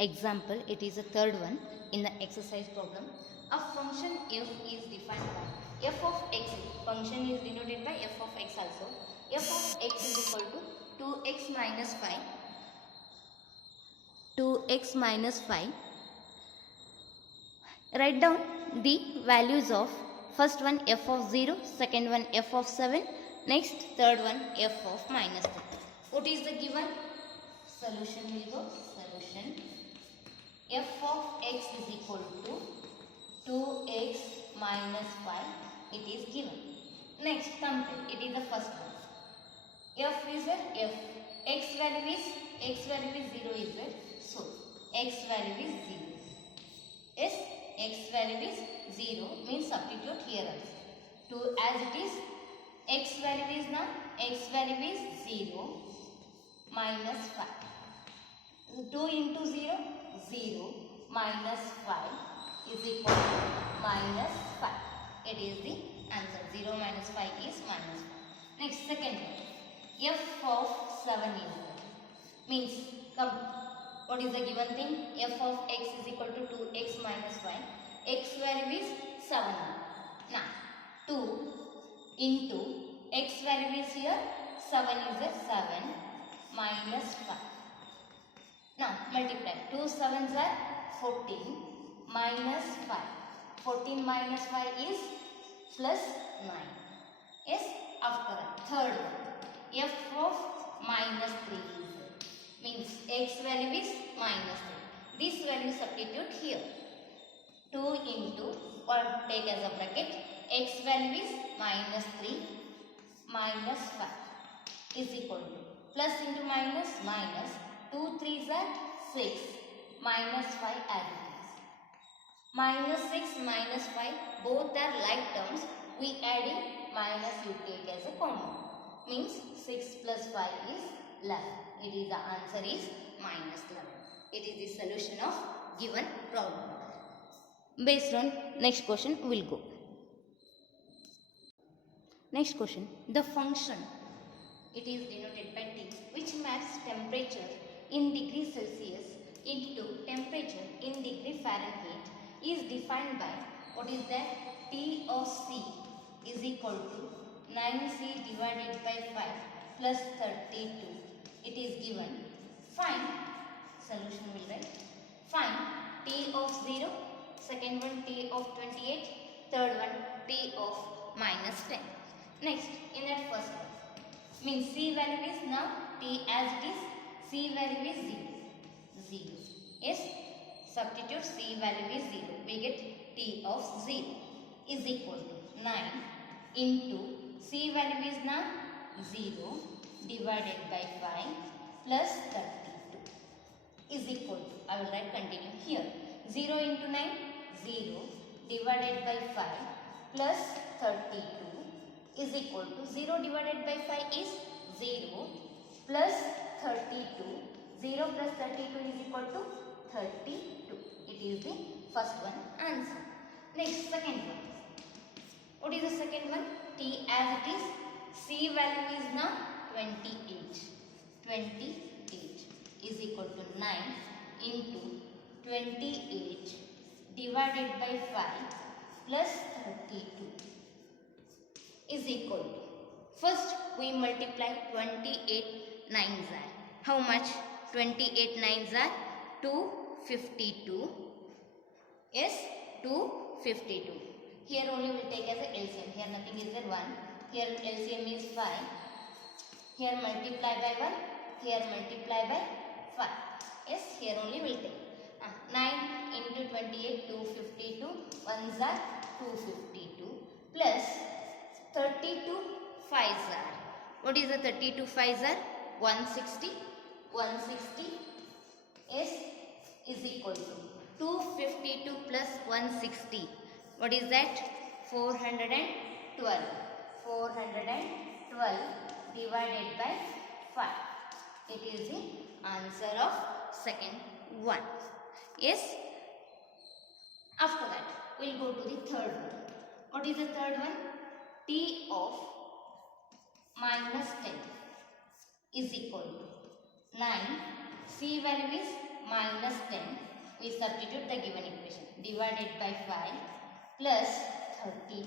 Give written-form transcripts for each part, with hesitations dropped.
Example, it is a third one in the exercise problem. A function f is defined by f of x. Function is denoted by f of x also. F of x is equal to 2x minus 5. 2x minus 5. Write down the values of first one f of 0, second one f of 7, next third one f of minus 3. What is the given? Solution will go solution. F of x is equal to 2x minus 5. It is given. Next, compare. It is the first one. F is a f. X value is 0 is there. So, x value is 0. Yes, x value is 0 means substitute here also. 2 as it is, x value is now, x value is 0 minus 5. 2 into 0, 0 minus 5 is equal to minus 5. It is the answer. 0 minus 5 is minus 5. Next, second one. F of 7 is there. Means, come, what is the given thing? F of x is equal to 2x minus 5. X value is 7. Now, 2 into x value is here. 7 is there. 7 minus 5. Now, multiply. 2 7s are 14 minus 5. 14 minus 5 is plus 9. Yes, after that, third one. F of minus 3 is there. Means x value is minus 3. This value substitute here. 2 into, or take as a bracket, x value is minus 3 minus 5 is equal to plus into minus minus 2 3s are 6 minus 5 as it is. Minus 6 minus 5 both are like terms. We adding minus you take as a common. Means 6 plus 5 is 11. It is the answer is minus 11. It is the solution of given problem. Based on next question we will go. Next question. The function, it is denoted by T, which maps temperature in degree Celsius into temperature in degree Fahrenheit, is defined by, what is that? T of C is equal to 9C divided by 5 plus 32. It is given. Find, solution will write. Find T of 0, second one T of 28, third one T of minus 10. Next, in that first one, means C value is now T as it is, C value is 0. 0. Yes, substitute C value is 0. We get T of 0 is equal to 9 into C value is now 0 divided by 5 plus 32 is equal to, I will write continue here. 0 into 9, 0 divided by 5 plus 32 is equal to 0 divided by 5 is 0 plus 32. 0 plus 32 is equal to 32. It is the first one answer. Next, second one. What is the second one? T as it is. C value is now 28. 28 is equal to 9 into 28 divided by 5 plus 32 is equal to, first we multiply 28 9s are, how much? 28 9s are 252. Yes, 252. Here only we take as a LCM. Here nothing is there, 1. Here LCM is 5. Here multiply by 1. Here multiply by 5. Yes, here only we will take. 9 into 28, 252. 1s are 252 plus 32 5s are. What is the 32 5s are? 160. 160 yes, is equal to 252 plus 160. What is that? 412. 412 divided by 5. It is the answer of second one. Yes. After that, we will go to the third one. What is the third one? T of minus 10 is equal to 9. C value is minus 10 We substitute the given equation. Divided by 5 plus 32.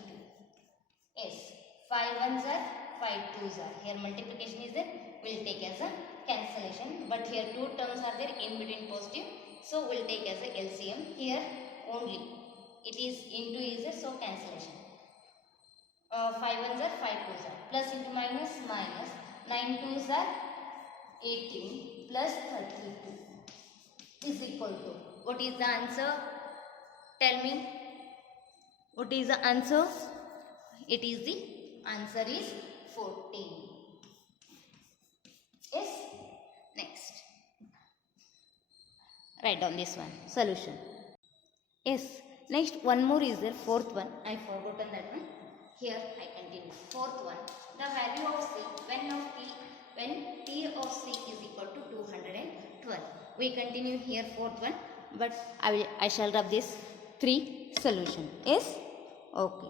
Yes, 5 ones are 5 twos are. Here multiplication is there. We'll take as a cancellation. But here two terms are there in between positive. So we'll take as a LCM. Here only. It is into is there, so cancellation. 5 ones are 5 twos are. Plus into minus minus. 9 twos are 18 plus 32 is equal to. What is the answer? Tell me. What is the answer? It is the answer is 14. Yes. Next. Write down this one. Solution. Yes. Next one more is there. Fourth one. I forgotten that one. Here I continue. Fourth one. The value of C when T of C is equal to 212. We continue here fourth one. But I shall rub this 3 solution. Yes. Okay.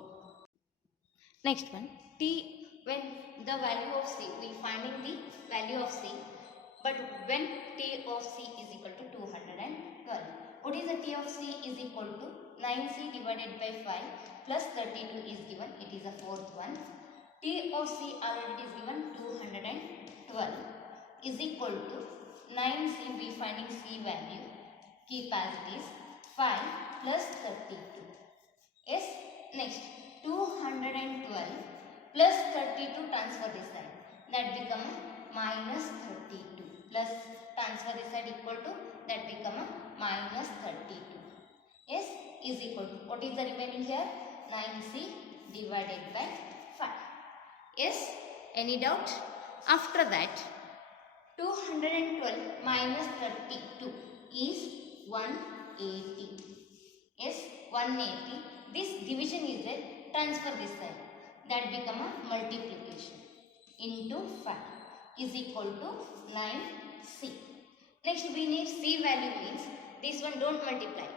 Next one, T, when the value of C, we finding the value of C, but when T of C is equal to 212. What is the T of C is equal to 9C divided by 5 plus 32 is given, it is the fourth one. T of C already is given 212 is equal to 9C, we finding C value, keep as it is, 5 plus 32. Yes, next. 212 plus 32 transfer this side, that become minus 32 plus transfer this side equal to, that become minus 32. Yes, is equal to, what is the remaining here? 9C divided by 5. Yes, any doubt? After that 212 minus 32 is 180. Yes, 180. This division is there, transfer this side, that become a multiplication into 5 is equal to 9C. Next we need C value, means this one don't multiply,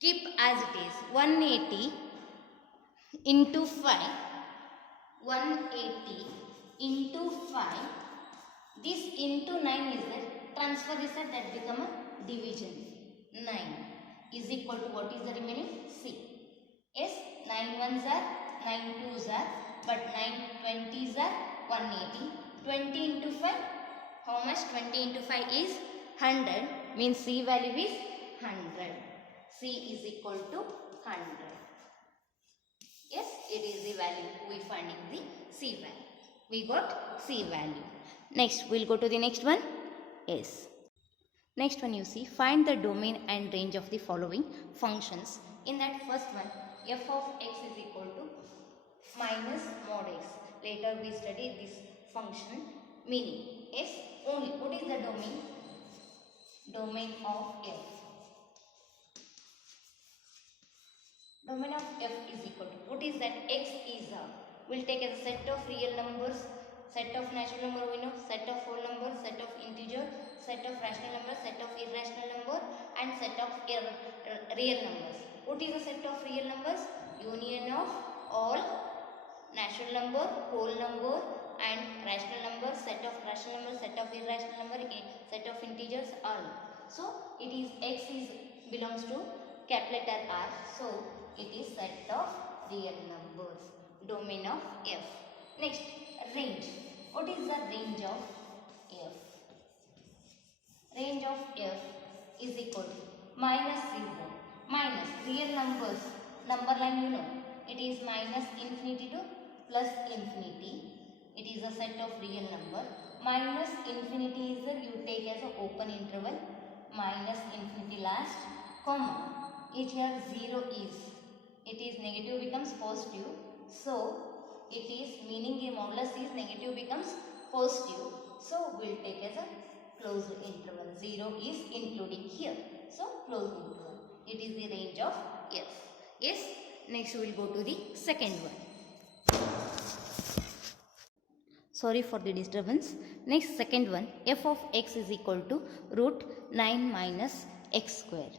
keep as it is, 180 into 5, 180 into 5, this into 9 is there, transfer this side, that become a division, 9 is equal to, what is the remaining? C. Yes, 9 ones are, 9 twos are, but 9 20s are 180. 20 into 5, how much? 20 into 5 is 100, means C value is 100. C is equal to 100. Yes, it is the value, we finding the C value. We got C value. Next, we'll go to the next one. Yes. Next one you see, find the domain and range of the following functions. In that first one, f of x is equal to minus mod x. Later we study this function meaning. Yes, only. What is the domain? Domain of f. Domain of f is equal to, what is that? X is a, we'll take as a set of real numbers, set of natural number we know, set of whole number, set of integer, set of rational number, set of irrational number, and set of real numbers. What is a set of real numbers? Union of all natural number, whole number, and rational number, set of rational number, set of irrational number, set of integers, all. So it is x is belongs to capital letter R. So it is set of real numbers. Domain of f. Next, range. What is the range of f? Range of f is equal to minus zero. Minus real numbers, number line you know, it is minus infinity to plus infinity. It is a set of real number. Minus infinity is that you take as an open interval, minus infinity last, comma. It here 0 is, it is negative becomes positive. So it is meaning a modulus is negative becomes positive. So we'll take as a closed interval. 0 is including here. So closed interval. It is the range of f. Yes. Next we will go to the second one. Sorry for the disturbance. Next, second one, f of x is equal to root 9 minus x square.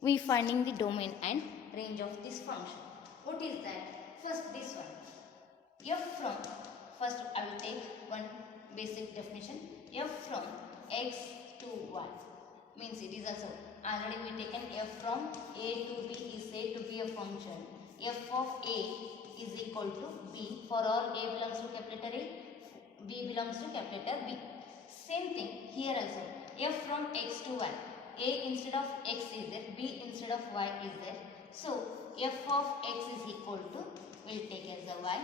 We finding the domain and range of this function. What is that? First this one. F from, first I will take one basic definition. F from x to y means it is also already we taken f from a to b is said to be a function. F of a is equal to b for all a belongs to capital letter A, b belongs to capital letter B. Same thing here also. F from x to y, a instead of x is there, b instead of y is there. So f of x is equal to, we'll take as a y.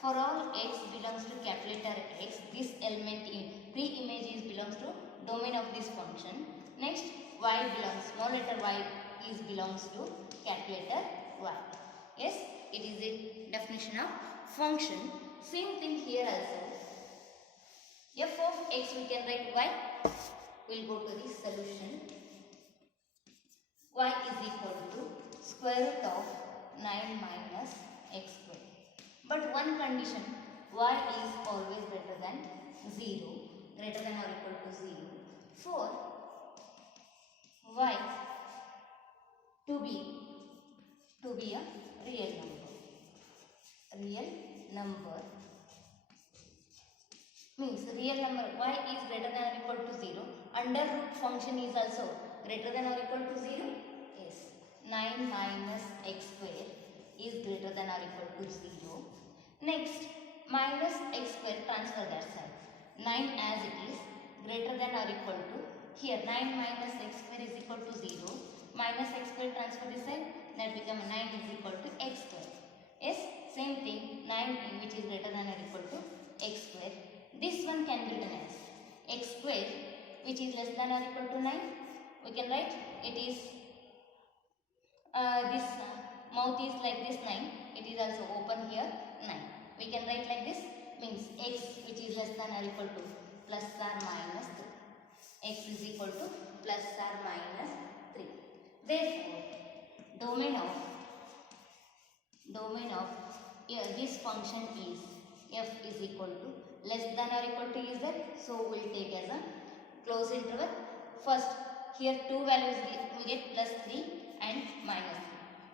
For all x belongs to capital letter X, this element in pre-image is belongs to domain of this function. Next, y belongs, small letter y is belongs to capital letter Y. Yes, it is the definition of function. Same thing here also. F of x we can write y. We'll go to the solution. Y is equal to square root of 9 minus x square. But one condition, y is always greater than 0, greater than or equal to 0. For y to be a real number means real number y is greater than or equal to 0. Under root function is also greater than or equal to 0. Yes, 9 minus x square is greater than or equal to 0. Next, minus x square transfer that side. 9 as it is greater than or equal to, here 9 minus x square is equal to 0. Minus x square transfer this side, that become 9 is equal to x square. Yes, same thing, 9 which is greater than or equal to x square. This one can be written as x square which is less than or equal to 9. We can write it is this mouth is like this 9. It is also open here 9. We can write like this, means x which is less than or equal to plus or minus 3. X is equal to plus or minus 3. Therefore, domain of this function is f is equal to less than or equal to is there. So we'll take as a close interval. First, here two values we get plus 3 and minus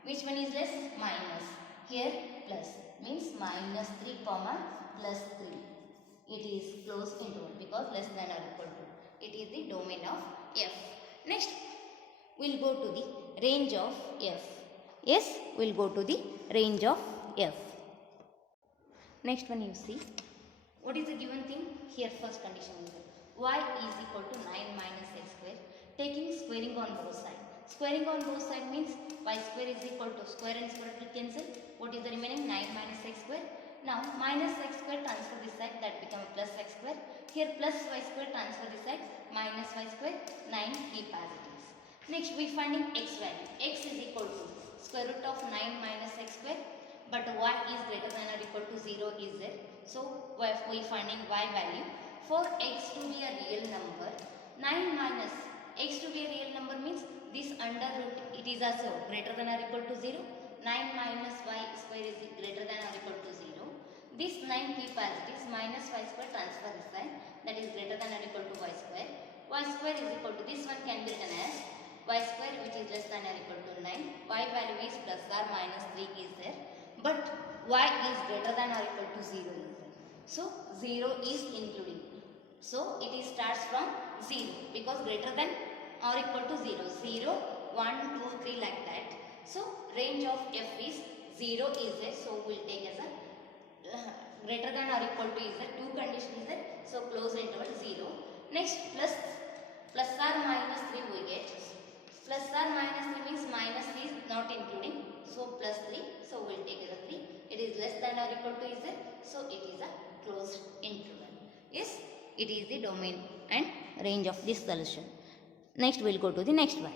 3. Which one is less? Minus. Here plus means minus 3 comma plus 3. It is close interval because less than or equal to. It is the domain of f. Next, we'll go to the range of f. Yes, we'll go to the range of f. Next one you see. What is the given thing? Here first condition is y is equal to 9 minus x square. Taking squaring on both sides. Squaring on both sides means y square is equal to square and square will cancel. What is the remaining? 9 minus x square. Now minus x square transfer this side, that become plus x square. Here plus y square transfer this side, minus y square. 9 keep as it is. Next we finding x value. X is equal to square root of 9 minus x square. But y is greater than or equal to 0 is there. So we finding y value. For x to be a real number, 9 minus x to be a real number means this under root it is also greater than or equal to 0. 9 minus y square is greater than or equal to 0. This 9 keep as it is, minus y square transfer this side, that is greater than or equal to y square. Y square is equal to, this one can be written as y square which is less than or equal to 9. Y value is plus or minus 3 is there. But y is greater than or equal to 0 is there. So 0 is including. So it is starts from 0 because greater than or equal to 0. 0, 1, 2, 3 like that. So range of f is 0 is there. So we'll take as a greater than or equal to is there. Two conditions is there. So close interval 0. Next plus or minus 3 we get. Plus or minus 3 means minus is not including. So plus 3. So we'll take as a 3. It is less than or equal to is there. So it is a closed interval. Yes, it is the domain and range of this solution. Next we'll go to the next one.